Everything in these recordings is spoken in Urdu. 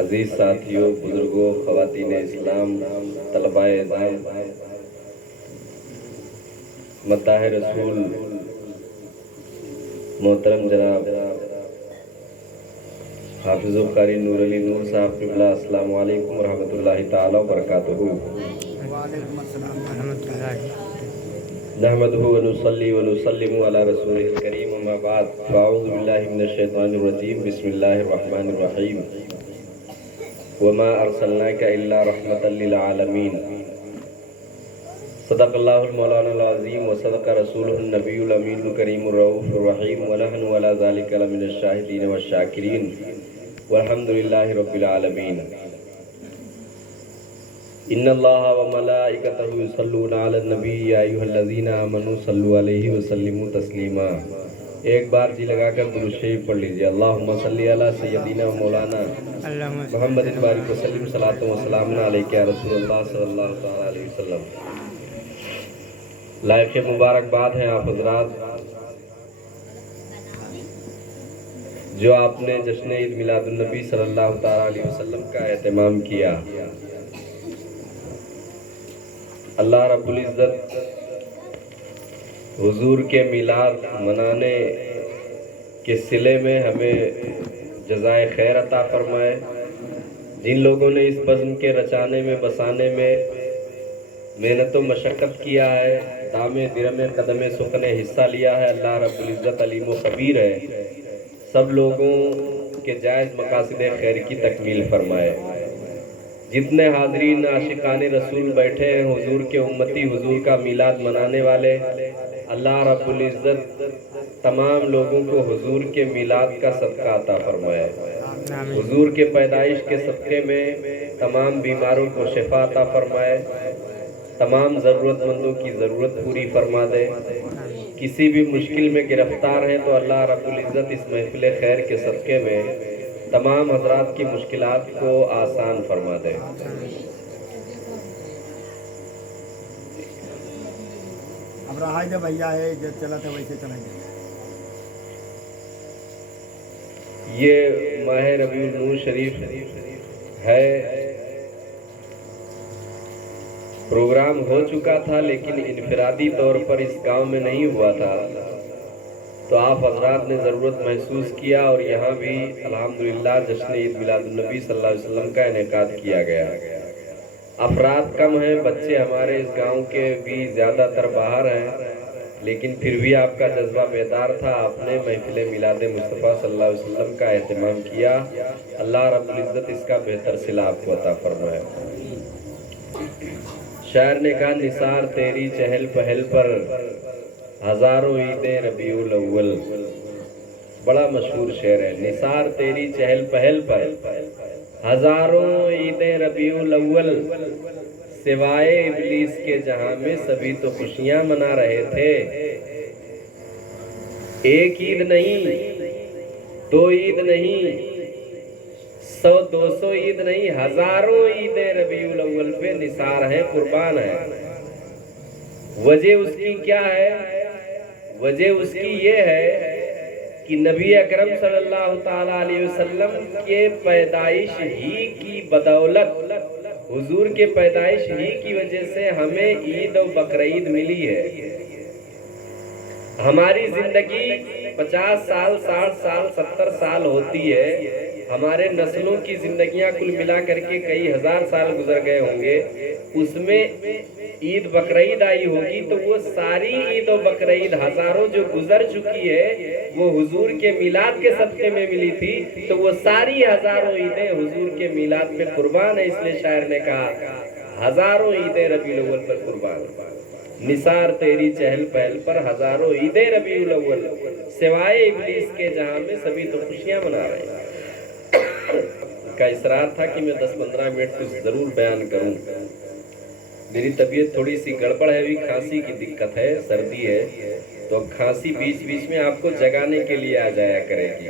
عزیز ساتھیوں، بزرگوں، خواتین اسلام، طلباء نظام، مداح رسول محترم جناب حافظ القاری نور علی نور صاحب قبلہ، السلام علیکم ورحمۃ اللہ تعالی وبرکاتہ۔ وعلیکم السلام ورحمۃ اللہ۔ نحمدہ ونصلی ونسلم علی رسولہ الکریم، اما بعد، فاعوذ باللہ من الشیطان الرجیم، بسم اللہ الرحمن الرحیم۔ وما ارسلناک الا رحمۃ للعالمین۔ صدق اللہ المولانا العظیم وصدق رسولہ النبی الامین الکریم الرؤوف الرحیم، ونحن علی ذلک لمن الشاہدین والشاکرین، والحمد للہ رب العالمین۔ ان اللہ وملائکتہ یصلون علی النبی یا ایھا الذین آمنوا صلوا علیہ وسلموا تسلیما۔ ایک بار جی لگا کر درود شریف پڑھ لیجیے۔ اللہم صلی علی سیدنا مولانا محمد بارک وسلم، صلاۃ و سلام علیک یا رسول اللہ صلی اللہ تعالی علیہ وسلم۔ لائق مبارکباد ہیں آپ حضرات جو آپ نے جشن عید میلاد النبی صلی اللہ تعالی علیہ وسلم کا اہتمام کیا۔ اللہ رب العزت حضور کے میلاد منانے کے صلے میں ہمیں جزائے خیر عطا فرمائے۔ جن لوگوں نے اس بزم کے رچانے میں بسانے میں محنت و مشقت کیا ہے، دام درم قدم سخن حصہ لیا ہے، اللہ رب العزت علیم و خبیر ہے، سب لوگوں کے جائز مقاصد خیر کی تکمیل فرمائے۔ جتنے حاضرین عاشقان رسول بیٹھے ہیں، حضور کے امتی، حضور کا میلاد منانے والے، اللہ رب العزت تمام لوگوں کو حضور کے میلاد کا صدقہ عطا فرمائے۔ حضور کے پیدائش کے صدقے میں تمام بیماروں کو شفا عطا فرمائے، تمام ضرورت مندوں کی ضرورت پوری فرما دے۔ کسی بھی مشکل میں گرفتار ہیں تو اللہ رب العزت اس محفل خیر کے صدقے میں تمام حضرات کی مشکلات کو آسان فرما دے۔ اب رہا ہے بھیا ہے جو چلا تھا ویسے چلائیں گے۔ یہ ماہ ربیع النور شریف ہے، پروگرام ہو چکا تھا لیکن انفرادی طور پر اس گاؤں میں نہیں ہوا تھا، تو آپ حضرات نے ضرورت محسوس کیا اور یہاں بھی الحمدللہ جشن عید میلاد النبی صلی اللہ علیہ وسلم کا انعقاد کیا گیا۔ افراد کم ہیں، بچے ہمارے اس گاؤں کے بھی زیادہ تر باہر ہیں، لیکن پھر بھی آپ کا جذبہ بیدار تھا، آپ نے محفل میلاد مصطفیٰ صلی اللہ علیہ وسلم کا اہتمام کیا۔ اللہ رب العزت اس کا بہتر صلہ آپ کو عطا فرمائے۔ شاعر نے کہا نثار تیری چہل پہل پر ہزاروں عیدیں ربیع الاول، بڑا مشہور شعر ہے۔ نثار تیری چہل پہل پر ہزاروں عیدیں ربیع الاول، سوائے ابلیس کے جہاں میں سبھی تو خوشیاں منا رہے تھے۔ ایک عید نہیں، دو عید نہیں، 100-200 عید نہیں، ہزاروں عیدیں ربیع الاول پہ نثار ہیں، قربان ہیں۔ وجہ اس کی کیا ہے؟ وجہ اس کی یہ ہے کہ نبی اکرم صلی اللہ تعالی علیہ وسلم کے پیدائش ہی کی بدولت، حضور کے پیدائش ہی کی وجہ سے ہمیں عید و بقرعید ملی ہے۔ ہماری زندگی 50 سال، 60 سال، 70 سال ہوتی ہے، ہمارے نسلوں کی زندگیاں کل ملا کر کے کئی ہزار سال گزر گئے ہوں گے، اس میں عید بقرعید آئی ہوگی تو وہ ساری عید و بقرعید ہزاروں جو گزر چکی ہے وہ حضور کے میلاد کے صدقے میں ملی تھی، تو وہ ساری ہزاروں عیدیں حضور کے میلاد پہ قربان ہے۔ اس لیے شاعر نے کہا ہزاروں عیدیں ربیع الاول پر قربان۔ نثار تیری چہل پہل پر ہزاروں عیدیں ربیع الاول، سوائے ابلیس کے جہاں میں سبھی تو خوشیاں منا رہے ہیں۔ کا اصرار تھا کہ میں 10-15 منٹ کچھ ضرور بیان کروں۔ میری طبیعت تھوڑی سی گڑبڑ ہے، بھی کھانسی کی دقت ہے، سردی ہے، تو کھانسی بیچ بیچ میں آپ کو جگانے کے لیے آ جایا کرے گی،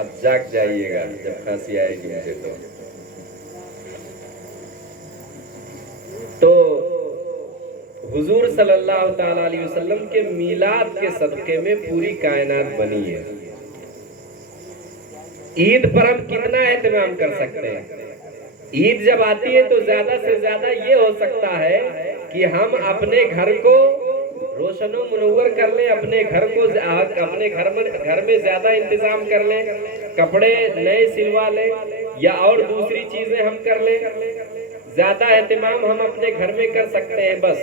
آپ جاگ جائیے گا جب کھانسی آئے گی مجھے۔ تو حضور صلی اللہ تعالی علیہ وسلم کے میلاد کے صدقے میں پوری کائنات بنی ہے۔ عید پر ہم کتنا اہتمام کر سکتے ہیں؟ عید جب آتی ہے تو زیادہ سے زیادہ یہ ہو سکتا ہے کہ ہم اپنے گھر کو روشن و منور کر لیں، اپنے گھر کو اپنے گھر میں زیادہ انتظام کر لیں، کپڑے نئے سلوا لیں یا اور دوسری چیزیں ہم کر لیں. زیادہ اہتمام ہم اپنے گھر میں کر سکتے ہیں بس،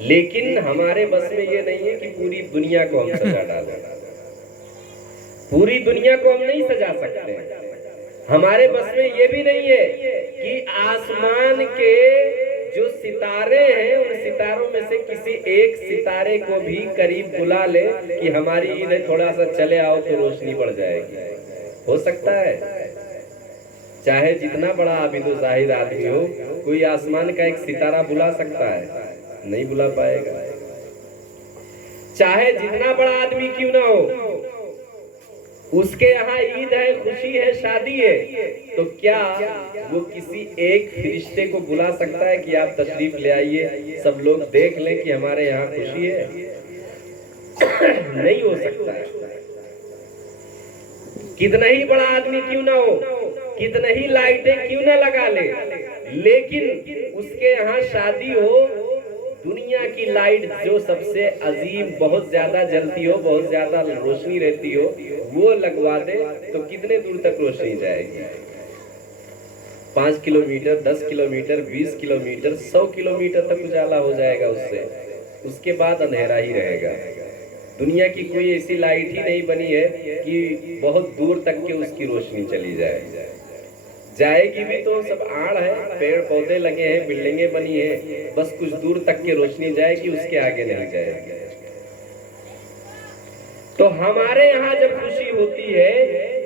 لیکن ہمارے بس میں یہ نہیں ہے کہ پوری دنیا کو ہم سجا ڈالیں. پوری دنیا کو ہم نہیں سجا سکتے. ہمارے بس میں یہ بھی نہیں ہے کہ آسمان کے جو ستارے ہیں ان ستاروں میں سے کسی ایک ستارے کو بھی قریب بلا لے کہ ہماری عید ہے تھوڑا سا چلے آؤ تو روشنی بڑھ جائے گی. ہو سکتا ہے؟ چاہے جتنا بڑا عابد و زاہد آدمی ہو، کوئی آسمان کا ایک ستارہ بلا سکتا ہے؟ نہیں بلا پائے گا. چاہے جتنا بڑا آدمی کیوں نہ ہو، اس کے یہاں عید ہے، خوشی ہے، شادی ہے، تو کیا وہ کسی ایک فرشتے کو بلا سکتا ہے کہ آپ تشریف لے آئیے، سب لوگ دیکھ لیں کہ ہمارے یہاں خوشی ہے؟ نہیں ہو سکتا ہے. کتنا ہی بڑا آدمی کیوں نہ ہو، کتنا ہی لائٹیں کیوں نہ لگا لے، لیکن اس کے یہاں شادی ہو، دنیا کی لائٹ جو سب سے عظیم بہت زیادہ جلتی ہو، بہت زیادہ روشنی رہتی ہو، وہ لگوا دے تو کتنے دور تک روشنی جائے گی؟ 5 کلومیٹر، 10 کلومیٹر، 20 کلومیٹر، 100 کلومیٹر تک اجالا ہو جائے گا اس سے. اس کے بعد اندھیرا ہی رہے گا. دنیا کی کوئی ایسی لائٹ ہی نہیں بنی ہے کہ بہت دور تک کے اس کی روشنی چلی جائے. جائے گی بھی تو سب آڑ ہے، پیڑ پودے لگے ہیں، بلڈنگیں بنی ہیں، بس کچھ دور تک کے روشنی جائے گی، اس کے آگے نہیں جائے گی. تو ہمارے یہاں جب خوشی ہوتی ہے،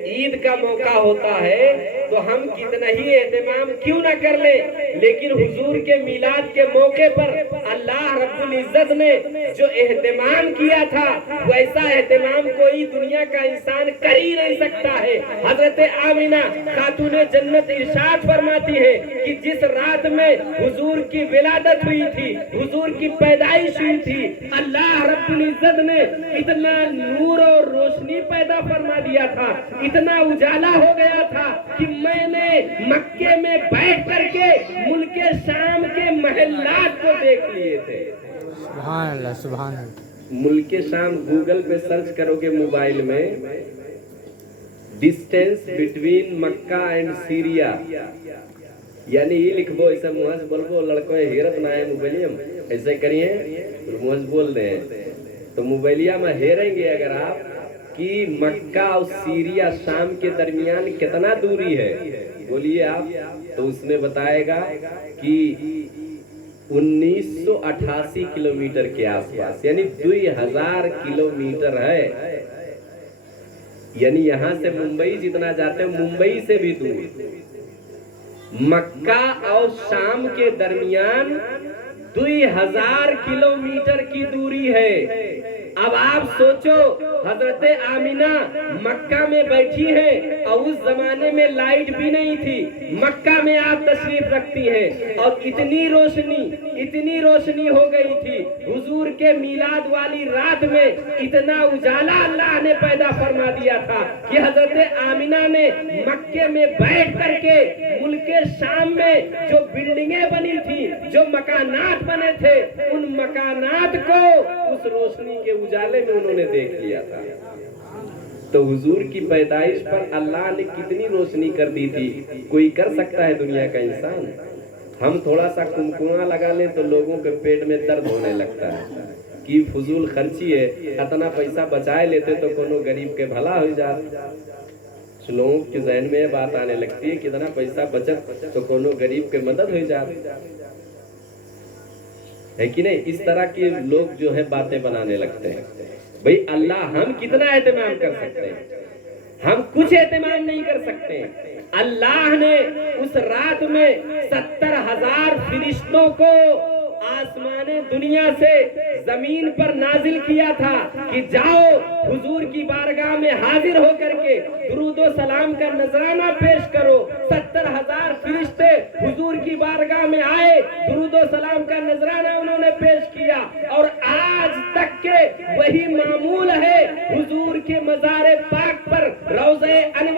عید کا موقع ہوتا ہے، تو ہم کتنا ہی اہتمام کیوں نہ کر لیں، لیکن حضور کے میلاد کے موقع پر اللہ رب العزت نے جو اہتمام کیا تھا ویسا اہتمام کوئی دنیا کا انسان کر ہی نہیں سکتا ہے. حضرت آمینہ خاتون جنت ارشاد فرماتی ہے کہ جس رات میں حضور کی ولادت ہوئی تھی، حضور کی پیدائش ہوئی تھی، اللہ رب العزت نے اتنا نور اور روشنی پیدا فرما دیا تھا، اتنا اجالا ہو گیا تھا کہ میں نے مکے میں بیٹھ کر کے ملک شام کے محلات کو دیکھ لیے تھے. سبحان اللہ، سبحان اللہ. ملک شام گوگل پہ سرچ کرو گے موبائل میں، distance between Mecca and Syria, یعنی یہ لکھبو ایسا محض بولبو لڑکوں حیرت نہ ہے موبائلیم ایسے کریے محض بول دیں تو موبائلیا میں ہیریں گے اگر آپ کہ مکہ اور سیریا شام کے درمیان کتنا دوری ہے، بولیے آپ، تو اس میں بتائے گا کہ 1988 کلومیٹر کے آس پاس، یعنی 2000 کلومیٹر ہے. یعنی یہاں سے ممبئی جتنا جاتے ہیں ممبئی سے بھی دور. مکہ اور شام کے درمیان 2000 کلومیٹر کی دوری ہے. اب آپ سوچو حضرت آمینہ مکہ میں بیٹھی ہیں اور اس زمانے میں لائٹ بھی نہیں تھی، مکہ میں آپ تشریف رکھتی ہیں اور اتنی روشنی ہو گئی تھی. حضور کے میلاد والی رات میں اتنا اجالا اللہ نے پیدا فرما دیا تھا کہ حضرت آمینہ نے مکے میں بیٹھ کر کے ملک شام میں جو بلڈنگیں بنی تھی، جو مکانات بنے تھے، ان مکانات کو اس روشنی کے اجالے میں انہوں نے دیکھ لیا تھا. تو حضور کی پیدائش پر اللہ نے کتنی روشنی کر دی تھی، کوئی کر سکتا ہے دنیا کا انسان؟ ہم تھوڑا سا کمکما لگا لیں تو لوگوں کے پیٹ میں درد ہونے لگتا ہے کہ فضول خرچی ہے، اتنا پیسہ بچائے لیتے تو کونو غریب کے بھلا ہو جاتا. لوگوں کے ذہن میں یہ بات آنے لگتی ہے کتنا پیسہ بچت تو کونو غریب کے مدد ہو جاتا ہے کہ نہیں. اس طرح کے لوگ جو ہے باتیں بنانے لگتے ہیں. بھئی اللہ ہم کتنا اہتمام کر سکتے ہیں؟ ہم کچھ اہتمام نہیں کر سکتے. اللہ نے اس رات میں 70,000 فرشتوں کو آسمان دنیا سے زمین پر نازل کیا تھا کہ جاؤ حضور کی بارگاہ میں حاضر ہو کر کے درود و سلام کا نذرانہ پیش کرو. 70,000 فرشتے حضور کی بارگاہ میں آئے، درود و سلام کا نذرانہ انہوں نے پیش کیا، اور آج تک کے وہی معمول ہے. حضور کے مزار پاک پر روضہ انور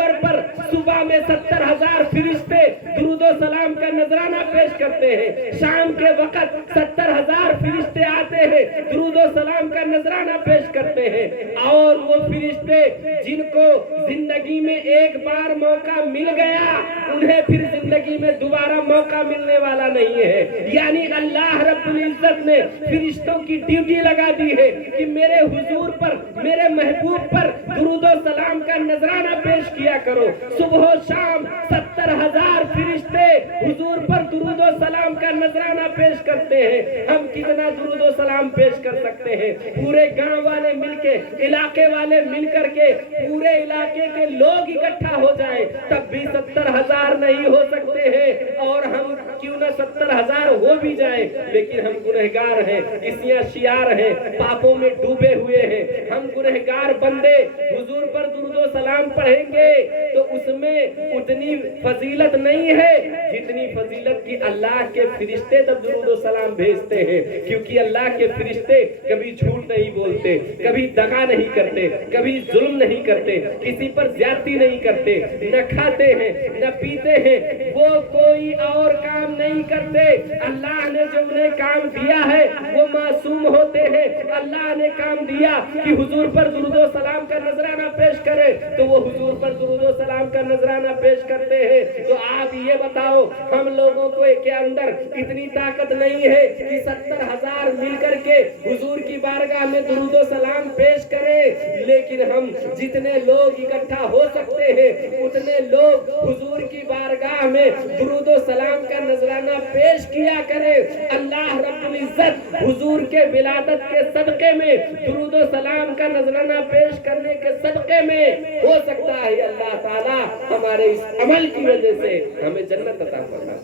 میں 70,000 فرشتے درود و سلام کا نذرانہ پیش کرتے ہیں، شام کے وقت 70,000 فرشتے آتے ہیں درود و سلام کا نذرانہ پیش کرتے ہیں، اور وہ فرشتے جن کو زندگی میں ایک بار موقع مل گیا انہیں پھر زندگی میں دوبارہ موقع ملنے والا نہیں ہے، یعنی اللہ رب العزت نے فرشتوں کی ڈیوٹی لگا دی ہے کہ میرے حضور پر، میرے محبوب پر درود و سلام کا نذرانہ پیش کیا کرو۔ صبح و شام 70,000 فرشتے حضور پر درود و سلام کا نذرانہ پیش کرتے ہیں، ہم کتنا درود و سلام پیش کر سکتے ہیں؟ پورے گاؤں والے مل کے، علاقے والے مل کر کے، پورے علاقے کے لوگ اکٹھا ہو جائیں تب بھی 70,000 نہیں ہو سکتے ہیں، اور ہم کیوں نہ 70,000 ہو بھی جائیں لیکن ہم گنہگار ہیں، اسیاں شیار ہیں، پاپوں میں ڈوبے ہوئے ہیں، ہم گنہگار بندے حضور پر درود و سلام پڑھیں گے تو اس میں اتنی فضیلت نہیں ہے جتنی فضیلت کی اللہ کے فرشتے تب درود و سلام بھیجتے ہیں، کیونکہ اللہ کے فرشتے کبھی جھوٹ نہیں بولتے، کبھی دغا نہیں کرتے، کبھی ظلم نہیں کرتے، کسی پر زیادتی نہیں کرتے، نہ کھاتے ہیں نہ پیتے ہیں، وہ کوئی اور کام نہیں کرتے، اللہ نے جو انہیں کام دیا ہے وہ معصوم ہوتے ہیں، اللہ نے کام دیا کہ حضور پر درود و سلام کا نذرانہ پیش کرے تو وہ حضور پر درود و سلام کا نذرانہ پیش کرتے ہیں۔ تو آپ یہ بتاؤ ہم لوگوں کو کے اندر اتنی طاقت نہیں ہے کہ 70,000 مل کر کے حضور کی بارگاہ میں درود و سلام پیش کریں، لیکن ہم جتنے لوگ اکٹھا ہو سکتے ہیں اتنے لوگ حضور کی بارگاہ میں درود و سلام کا نذرانہ پیش کیا کریں۔ اللہ رب العزت حضور کے ولادت کے صدقے میں درود و سلام کا نذرانہ پیش کرنے کے صدقے میں ہو سکتا ہے اللہ تعالیٰ ہمارے اس عمل کی وجہ سے ہمیں جنت عطا فرما۔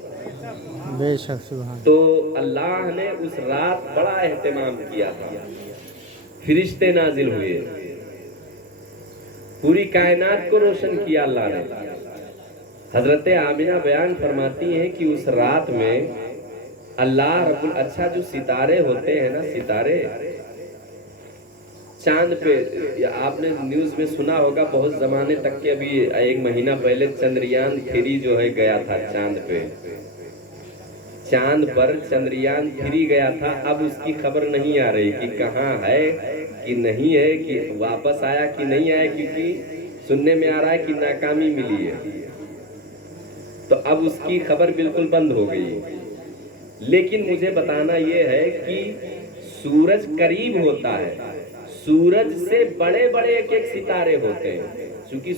بے شک سبحان۔ تو اللہ نے اس رات بڑا اہتمام کیا تھا، فرشتے نازل ہوئے، پوری کائنات کو روشن کیا اللہ نے۔ حضرت آمنہ بیان فرماتی ہیں کہ اس رات میں اللہ رب اچھا جو ستارے ہوتے ہیں نا، ستارے چاند پہ، آپ نے نیوز میں سنا ہوگا بہت زمانے تک کے، ابھی ایک مہینہ پہلے چندریان 3 جو ہے گیا تھا چاند پہ، چاند پر چندریان 3 گیا تھا، اب اس کی خبر نہیں آ رہی کہ کہاں ہے کہ نہیں ہے، کہ واپس آیا کہ نہیں آیا، کیونکہ سننے میں آ رہا ہے کہ ناکامی ملی ہے، تو اب اس کی خبر بالکل بند ہو گئی۔ لیکن مجھے بتانا یہ ہے کہ سورج قریب ہوتا ہے، سورج سے بڑے بڑے ایک ایک ستارے ہوتے ہیں، چونکہ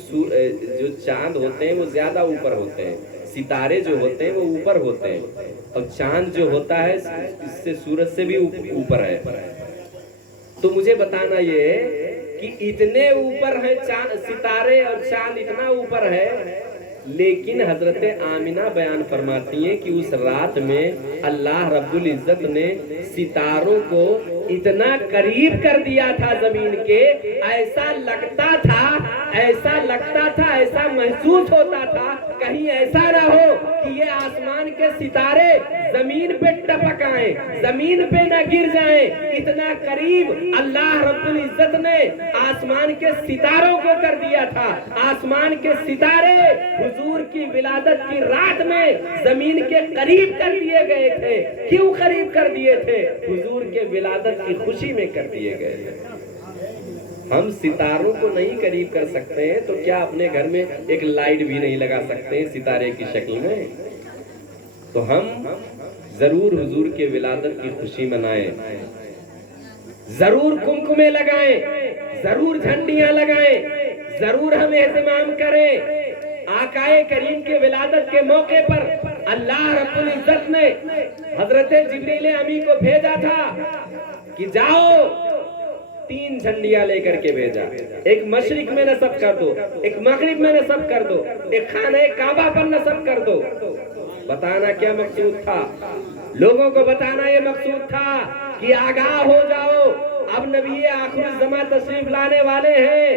جو چاند ہوتے ہیں وہ زیادہ اوپر ہوتے ہیں، ستارے جو ہوتے ہیں وہ اوپر ہوتے ہیں، اور چاند جو ہوتا ہے اس سے سورج سے بھی اوپر ہے۔ تو مجھے بتانا یہ ہے کہ اتنے اوپر ہیں ستارے اور چاند اتنا اوپر ہے، لیکن حضرت آمنہ بیان فرماتی ہیں کہ اس رات میں اللہ رب العزت نے ستاروں کو اتنا قریب کر دیا تھا زمین کے، ایسا لگتا تھا، ایسا محسوس ہوتا تھا کہیں ایسا نہ ہو کہ یہ آسمان کے ستارے زمین پہ ٹپک آئیں، زمین پہ نہ گر جائیں، اتنا قریب اللہ رب العزت نے آسمان کے ستاروں کو کر دیا تھا۔ آسمان کے ستارے حضور کی ولادت کی رات میں زمین کے قریب کر دیے گئے تھے۔ کیوں قریب کر دیے تھے؟ حضور کے ولادت کی خوشی میں کر دیے گئے تھے۔ ہم ستاروں کو نہیں قریب کر سکتے ہیں تو کیا اپنے گھر میں ایک لائٹ بھی نہیں لگا سکتے ہیں ستارے کی شکل میں؟ تو ہم ضرور حضور کے ولادت کی خوشی منائیں، ضرور کمکمے لگائیں، ضرور جھنڈیاں لگائیں، ضرور ہم اہتمام کریں۔ آقائے کریم کے ولادت کے موقع پر اللہ رب العزت نے حضرت جبریل امی کو بھیجا تھا کہ جاؤ 3 جھنڈیاں لے کر کے بھیجا، ایک مشرق میں نصب کر دو، ایک مغرب میں نصب کر دو، ایک خانہ کعبہ پر نصب کر دو۔ بتانا کیا مقصود تھا؟ لوگوں کو بتانا یہ مقصود تھا کہ آگاہ ہو جاؤ، اب نبی آخر الزمان تشریف لانے والے ہیں،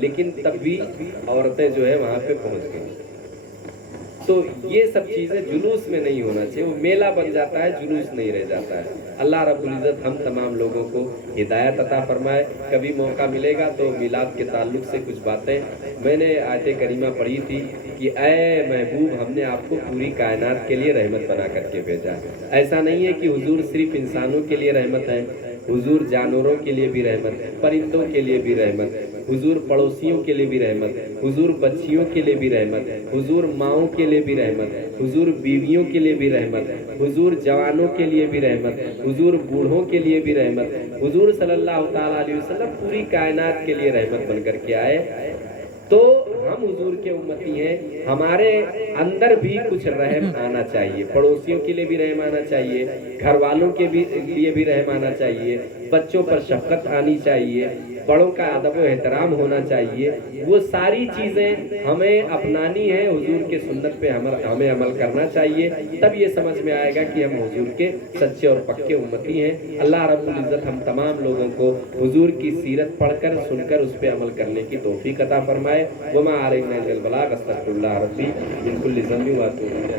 لیکن تب بھی عورتیں جو ہے وہاں پہ پہنچ گئی. تو یہ سب چیزیں جلوس میں نہیں ہونا چاہیے, وہ میلہ بن جاتا ہے, جلوس نہیں رہ جاتا ہے. اللہ رب العزت ہم تمام لوگوں کو ہدایت عطا فرمائے. کبھی موقع ملے گا تو میلاد کے تعلق سے کچھ باتیں, میں نے آیت کریمہ پڑھی تھی کہ اے محبوب ہم نے آپ کو پوری کائنات کے لیے رحمت بنا کر کے بھیجا. ایسا نہیں ہے کہ حضور صرف انسانوں کے لیے رحمت ہے, حضور جانوروں کے لیے بھی رحمت ہے, پرندوں کے لیے بھی رحمت ہے, حضور پڑوسیوں کے لیے بھی رحمت ہے, حضور بچیوں کے لیے بھی رحمت ہے, حضور ماؤں کے لیے بھی رحمت ہے, حضور بیویوں کے لیے بھی رحمت ہے, حضور جوانوں کے لیے بھی رحمت ہے, حضور بوڑھوں کے لیے بھی رحمت ہے. حضور صلی اللہ تعالیٰ علیہ وسلم پوری کائنات کے لیے رحمت بن کر کے آئے. تو ہم حضور کے امتی ہیں, ہمارے اندر بھی کچھ رحم آنا چاہیے, پڑوسیوں کے لیے بھی رحم آنا چاہیے, گھر والوں کے لیے بھی رحم آنا چاہیے, بچوں پر شفقت آنی چاہیے, بڑوں کا ادب و احترام ہونا چاہیے. وہ ساری چیزیں ہمیں اپنانی ہے, حضور کے سنت پہ ہمیں عمل کرنا چاہیے. تب یہ سمجھ میں آئے گا کہ ہم حضور کے سچے اور پکے امتی ہیں. اللہ رب العزت ہم تمام لوگوں کو حضور کی سیرت پڑھ کر سن کر اس پہ عمل کرنے کی توفیق عطا فرمائے. وما علینا الا البلاغ. استغفر اللہ ربی من کل ذنب و اتوب الیہ.